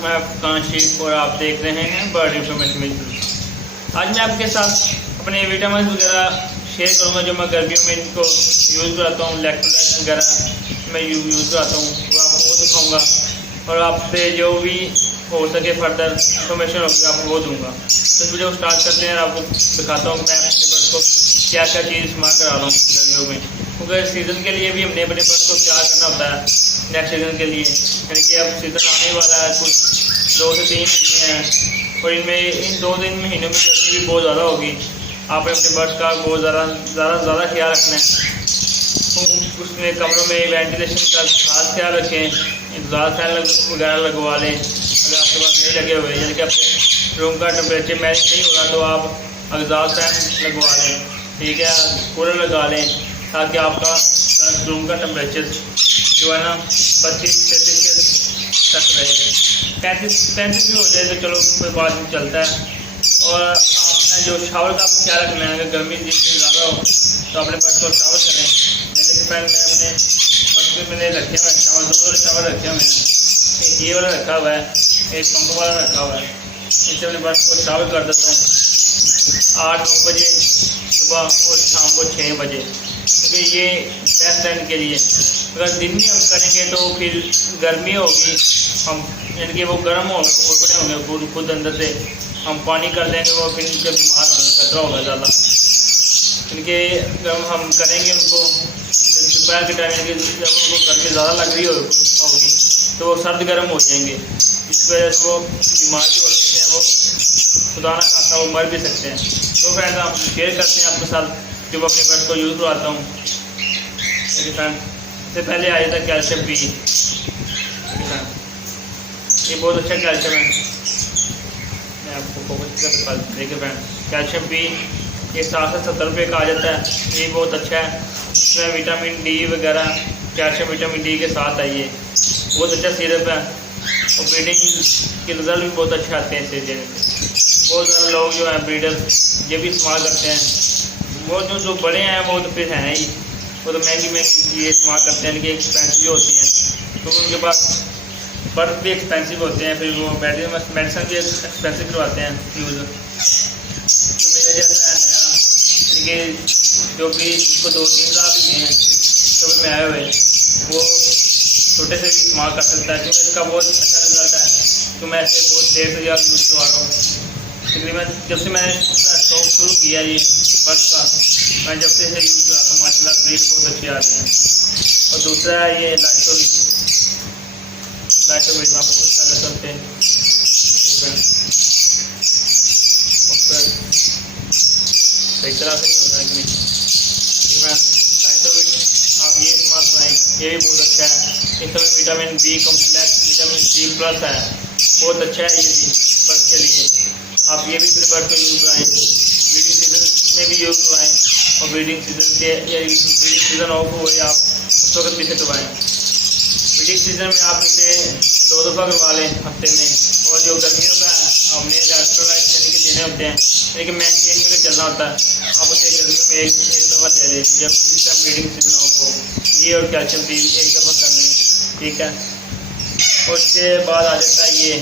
मैं फुरकान शेख और आप देख रहे हैं बर्ड इंफॉर्मेशन में। आज मैं आपके साथ अपने विटामिन वगैरह शेयर करूंगा जो मैं गर्मियों में इनको यूज़ कराता हूँ। इलेक्ट्रोलाइट्स वगैरह मैं यूज़ कराता हूँ, वो आपको वो दिखाऊँगा और आपसे जो भी हो सके फर्दर इंफॉर्मेशन होगी आपको वो दूँगा। तो इस वीडियो को स्टार्ट करते हैं और आपको दिखाता हूँ मैं अपने बर्ड को क्या क्या चीज़ इस्तेमाल करा रहा हूँ गर्मियों में, क्योंकि सीज़न के लिए भी हमने अपने बर्ड को तैयार करना होता है नेक्स्ट सीज़न के लिए। यानी कि अब सीज़न आने वाला है, कुछ 2 से 3 महीने हैं और इनमें इन 2-3 महीनों में गर्मी भी बहुत ज़्यादा होगी। आपने अपने बर्ड्स का बहुत ज़्यादा ख्याल रखना है। उसमें कमरों में वेंटिलेशन का खास ख्याल रखें, एग्जॉस्ट फैन वगैरह लगवा लें अगर आपके पास नहीं लगे हुए, यानी कि अपने रूम का टेम्परेचर मैनेज नहीं होगा तो आप एग्जॉस्ट फैन लगवा लें, ठीक है, कूलर लगा लें ताकि आपका रूम का टेम्परेचर जो है ना 32-33 तक रहे। 35 भी हो जाए तो चलो कोई बात नहीं, चलता है। और आपने जो शावर का ख्याल रखना है, अगर गर्मी जिस दिन ज़्यादा हो तो अपने बर्ड को शावर करें। जैसे कि पहले मैं अपने बर्ड में मैंने रखे हुए हैं शावर, 2 शावर रखे हुए हैं, एक ये वाला रखा हुआ है, एक पंप वाला रखा हुआ है। इससे अपने बर्ड को शावर कर देता हूँ 8-9 बजे सुबह और शाम को 6 बजे, क्योंकि ये बेस्ट है इनके लिए। अगर दिन में हम करेंगे तो फिर गर्मी होगी, हम यानी कि वो गर्म पड़े होंगे खुद अंदर से, हम पानी कर देंगे वो फिर इनके बीमार होने का खतरा होगा ज़्यादा। इनके जब हम करेंगे उनको दोपहर के टाइम जब उनको गर्मी ज़्यादा लग रही होगी तो वो सर्द गर्म हो जाएंगे, इस वजह से वो बीमार भी हो सकते हैं, वो खुदा ना खासा वो मर भी सकते हैं। तो फ्रेंड हम शेयर करते हैं आपके साथ जो अपने बर्ड को यूज़ करवाता हूँ। सबसे पहले आया था कैल्शियम पी, ये बहुत अच्छा कैल्शियम है, मैं आपको फोकस कर दिखा। देखिए फ्रेंड, कैल्शियम पी ये 60-70 रुपये का आ जाता है, ये बहुत अच्छा है। इसमें विटामिन डी वगैरह, कैल्शियम विटामिन डी के साथ है, ये बहुत अच्छा सिरप है और ब्रीडिंग के रिजल्ट भी बहुत अच्छे आते हैं इसे देने से। बहुत ज़्यादा लोग जो हैं ब्रीडर ये भी इस्तेमाल करते हैं। वो जो बड़े हैं वो तो फिर हैं ही, वो तो महंगी ये इस्तेमाल करते हैं, लेकिन एक्सपेंसिव जो होती हैं तो उनके पास बर्ड भी एक्सपेंसिव होते हैं, फिर वो मेडिसिन भी एक्सपेंसिव करवाते हैं यूज़। जो मेरे जैसा है नया, यानी कि जो भी जिसको 2-3 साल भी हैं तो में आए हुए, वो छोटे से भी इस्तेमाल कर सकता है, क्योंकि इसका बहुत अच्छा रिजल्ट है। तो मैं ऐसे बहुत देर से ज़्यादा यूज़ करवा रहा हूँ। तकरीबन जब से मैंने शौक शुरू किया ये बर्ड का, मैं जब से इसे यूज़ कर रहा हूँ माशाल्लाह ब्रीड बहुत अच्छी आ रही है। और दूसरा है ये इलेक्ट्रोलाइट्स में आप फोकस कर सकते हैं। सही तरह से नहीं हो रहा है कि आप ये इस्तेमाल करें, ये भी बहुत अच्छा है। इसमें vitamin B complex, vitamin C plus है, बहुत अच्छा है ये भी बर्ड के लिए। आप ये भी अपने बर्ड को यूज़ कराएँ, ब्रीडिंग सीजन में भी यूज़ करवाएँ और ब्रीडिंग सीजन ऑफ हो या आप उस वक्त भी करवाएँ। ब्रीडिंग सीजन में आप इसे 2 दफ़ा करवा लें हफ्ते में, और जो गर्मियों का हमने इलेक्ट्रोलाइट्स यानी कि देने होते हैं, लेकिन मेंटेन करके चलना होता है, आप उसे गर्मियों में एक दफ़ा दे दें जब इस टाइम ब्रीडिंग सीजन ऑफ हो। ये और कैल्शियम भी एक दफ़ा कर लें, ठीक है। और उसके बाद आ जाता है ये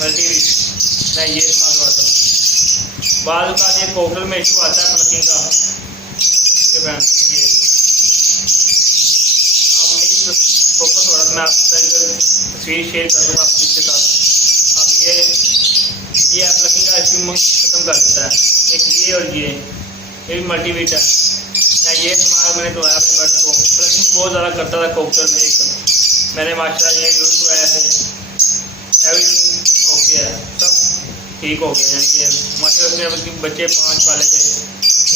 मल्टीवीट, मैं ये इस्तेमाल करवाता हूँ। बाद का ये कोकल में इशू आता है प्लकिंग का, ठीक है फ्रेंड। ये अब नहीं फोकस हो रहा, मैं आपसे तस्वीर शेयर कर दूँगा आपके साथ। अब ये प्लकिंग का इशू ख़त्म कर देता है, एक ये और ये भी मल्टीवीट है। मैं ये इस्तेमाल मैंने करवाया अपने बर्ड को, प्लकिंग बहुत ज़्यादा करता था कोकल में, एक मैंने माशाल्लाह ये यूज़ कराया थे, एवरीथिंग ओके है, सब ठीक हो गया। यानी कि माशाल्लाह उसने बच्चे 5 पाले थे,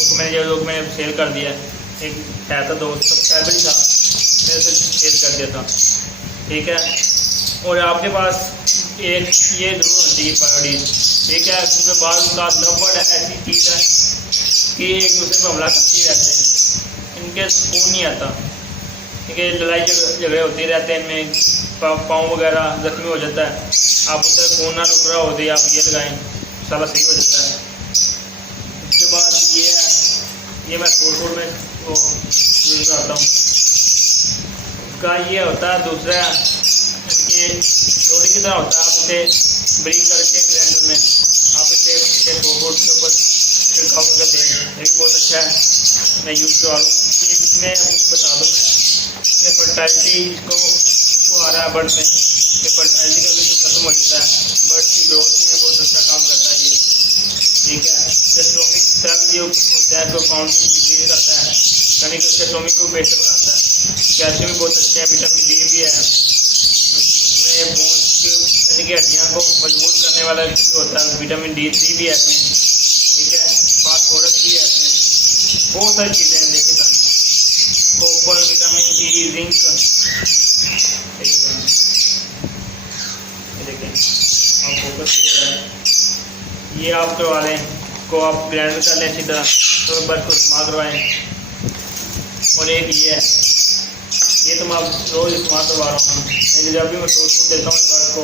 वो मैंने सेल कर दिया। एक है था दोस्त सब्सक्राइबर ही था, मैंने उसे सेल कर दिया था। ठीक है, और आपके पास एक ये जरूर होनी चाहिए प्रायोरिटी। ठीक है, क्योंकि बाद का लववर्ड ऐसी चीज़ है कि एक दूसरे पर हमला करते ही रहते हैं, इनके सुकून नहीं आता। ठीक है, लड़ाई झगड़े होते रहते हैं, इनमें पाँव वगैरह जख्मी हो जाता है। आप उधर खून ना रुक रहा होते, आप ये लगाएं सारा सही हो जाता है। उसके बाद ये है, ये मैं थोड़ में वो यूज करता हूँ। उसका ये होता है दूसरा, इनके रोटी की तरह होता है। आप इसे ब्रीक करके ग्राइंडर में आप इसे थोड़ के ऊपर छिड़काव करके दें, ये भी बहुत अच्छा है। मैं यूज़ करवा लूँ। इसमें बता दूँ मैं, इसमें फर्टाइलिटी को आ रहा है बर्ड में, ये फर्टाइलिटी का भी खत्म हो जाता है। बर्ड की ग्रोथ में बहुत अच्छा काम करता है ये। ठीक है, स्टोमिक सेल जो होता है तो काउंट डिक्रीज करता है, यानी कि उसके स्टोमिक को बेहतर बनाता है। कैल्शियम भी बहुत अच्छे हैं, विटामिन डी भी है उसमें, बोन्स यानी कि हड्डियाँ को मजबूत करने वाला जो होता है, विटामिन D3 भी है इसमें। ठीक है, फास्फोरस भी है इसमें, बहुत सारी चीज़ें हैं। देखिए sir, copper, vitamin E, zinc, देखिए आप फोकस ये आप करवा लें, को आप ग्राइंडर कर लें अच्छी तरह, तो बर्फ को इस्तेमाल करवाएँ। और एक ये है, ये तो मैं आप रोज़ इस्तेमाल करवा रहा हूँ, लेकिन जब भी मैं फ्रूट देता हूँ बर्ड को,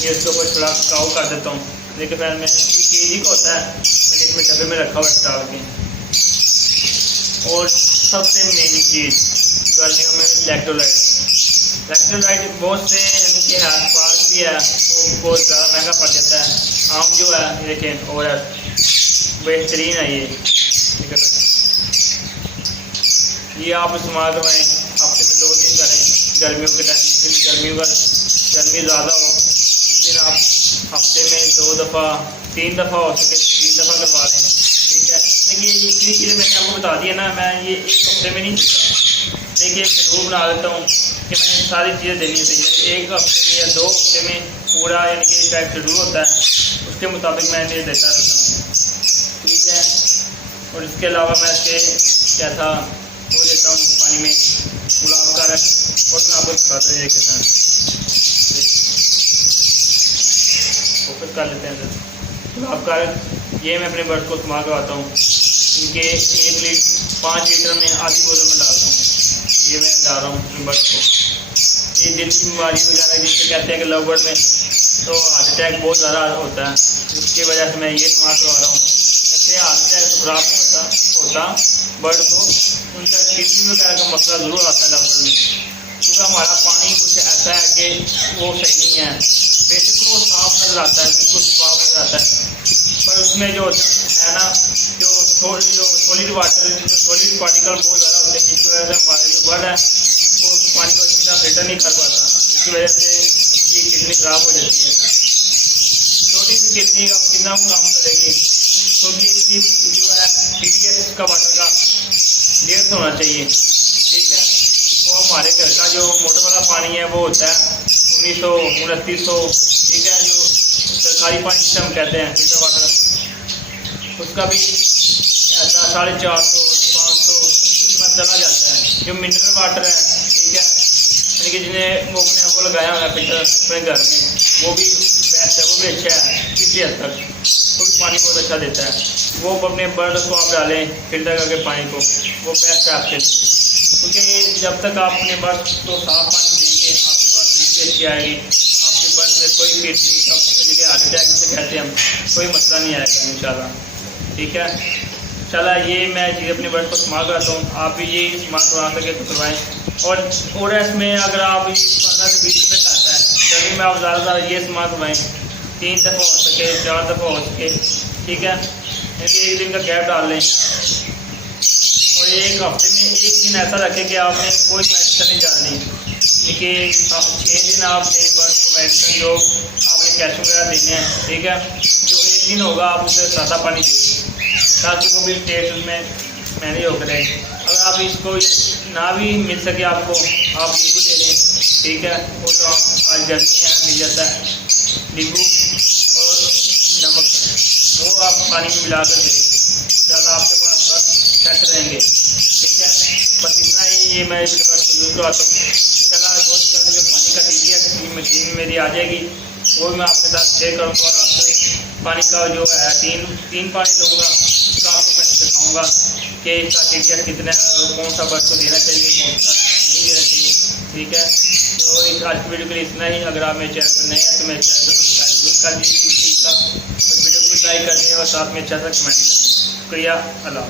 ये उसके ऊपर छिड़काव कर देता हूँ। लेकिन फिर मैं केजी का होता है, मैंने इसमें डब्बे में रखा हुआ डाल के। और सबसे मेन चीज़ गर्मियों में इलेक्ट्रोलाइट बहुत से यानी कि पार्क भी है, वो बहुत ज़्यादा महंगा पड़ जाता है। आम जो है देखें और बेहतरीन है ये। ठीक है, ये आप इस्तेमाल करवाएँ, हफ्ते में 2 दिन करें। गर्मियों के टाइम, जिस दिन गर्मी ज़्यादा हो उस दिन आप हफ्ते में 2 दफ़ा 3 दफ़ा हो सके 3 दफ़ा करवा लें। ठीक है, देखिए ये इतनी चीज़ें मैंने आपको बता दी है ना, मैं ये एक हफ्ते में नहीं देता। देखिए एक शेड्यूल बना देता हूँ कि मैंने सारी चीज़ें देनी चाहिए, एक हफ्ते में या 2 हफ्ते में पूरा, यानी कि इसका एक शेड्यूल होता है, उसके मुताबिक मैं इन्हें देता रहता हूँ। ठीक है, और इसके अलावा मैं इसके क्या था वो देता हूँ पानी में गुलाब का रस, और मैं आपको दिखाता हूँ एक साथ फोकस कर लेते हैं सर। गुलाब का रस ये मैं अपने बर्ड को इस्तेमाल करवाता हूँ। इनके 5 लीटर में आधी बोतल में डालता हूँ, ये मैं डाल रहा हूँ अपने बर्ड को। ये दिल की बीमारी वगैरह जिससे कहते हैं कि लव बर्ड में तो हार्ट अटैक बहुत ज़्यादा होता है, उसकी वजह से मैं ये इस्तेमाल करवा रहा हूँ। ऐसे हार्ट अटैक तो ख़राब नहीं होता बर्ड को, उनका किडनी वगैरह का मसला ज़रूर आता है लव बर्ड में, क्योंकि हमारा पानी कुछ ऐसा है कि वो सही नहीं है। बेशक वो साफ नज़र आता है, बिल्कुल साफ नज़र आता है, पर उसमें जो है ना जो सॉलिड पार्टिकल बहुत ज़्यादा होते हैं, जिसकी वजह से हमारे जो बर्ड है वो पानी को अच्छी तरह फिल्टर नहीं कर पाता, जिसकी वजह से उसकी किडनी ख़राब हो जाती है। छोटी सी किडनी का कितना वो काम करेगी, क्योंकि इसकी जो है TDS का वाटर का 150 होना चाहिए। ठीक है, तो हमारे घर का जो मोटर वाला पानी है वो होता है 1900 2900। ठीक है, जो सरकारी पानी जिसे हम कहते हैं फिल्टर वाटर, उसका भी ऐसा 450 500 इतना चला जाता है। जो मिनरल वाटर है, ठीक है, यानी कि जिन्हें वो अपने वो लगाया हुआ है फिल्टर अपने घर में, वो भी बेस्ट है, वो भी अच्छा है किसी हद तक, वो भी पानी बहुत अच्छा देता है। वो अपने बर्ड को आप डालें फिल्टर करके पानी को, वो बेस्ट है आपके लिए, क्योंकि जब तक आप अपने बर्ड को साफ पानी देंगे आपके पास बिजली अच्छी आएगी, आपके बर्ड में कोई किडनी का हार्ट अटैक जिसे कहते हैं हम, कोई मसला नहीं आएगा इंशाल्लाह। ठीक है, चला ये मैं चीज़ अपने बर्ड को इस्तेमाल करता हूँ, आप भी ये इस्तेमाल करवा सके तो करवाएँ। और इसमें अगर आप ये 15 से 20 रुपये का आता है, गर्मी में आप ज़्यादा ये इस्तेमाल करवाएँ, 3 दफ़ा हो सके 4 दफ़ा हो सके। ठीक है, एक दिन का गैप डाल लें, और एक हफ्ते में एक दिन ऐसा रखें कि आपने कोई मेडिसिन नहीं डालनी, देखिए 6 दिन आप दें बर्ड को मेडिसिन जो आपने कैल्शियम वगैरह देने हैं। ठीक है, जो एक दिन होगा आप उसे सादा पानी दें, ताकि वो भी टेस्ट उसमें मैनेज होकर रहे। अगर आप इसको ना भी मिल सके आपको, आप नींबू दे दें। ठीक है, वो तो आज गर्मी है मिल जाता है, नींबू और नमक वो आप पानी में मिला कर दें। चल आपके पास बस बेहतर रहेंगे। ठीक है, बस इतना ही ये मैं इसके पास यूज़ करवाता हूँ। इंशाल्लाह बहुत जल्द जो पानी का टीटी मशीन मेरी आ जाएगी वो मैं आपके साथ शेयर करूँगा और आपको पानी का जो है तीन पानी लूँगा उसका आपको मैं सिखाऊँगा कि इसका टीटी कितना कौन सा बर्ड को देना चाहिए, कौन सा नहीं देना चाहिए। ठीक है, तो आज की वीडियो के लिए इतना ही। अगर आप मेरे चैनल पर नए हैं तो मेरे चैनल को सब्सक्राइब जरूर कर दीजिए, उस वीडियो को लाइक कर दें और साथ में अच्छा सा कमेंट कर दें। शुक्रिया, अल्लाह।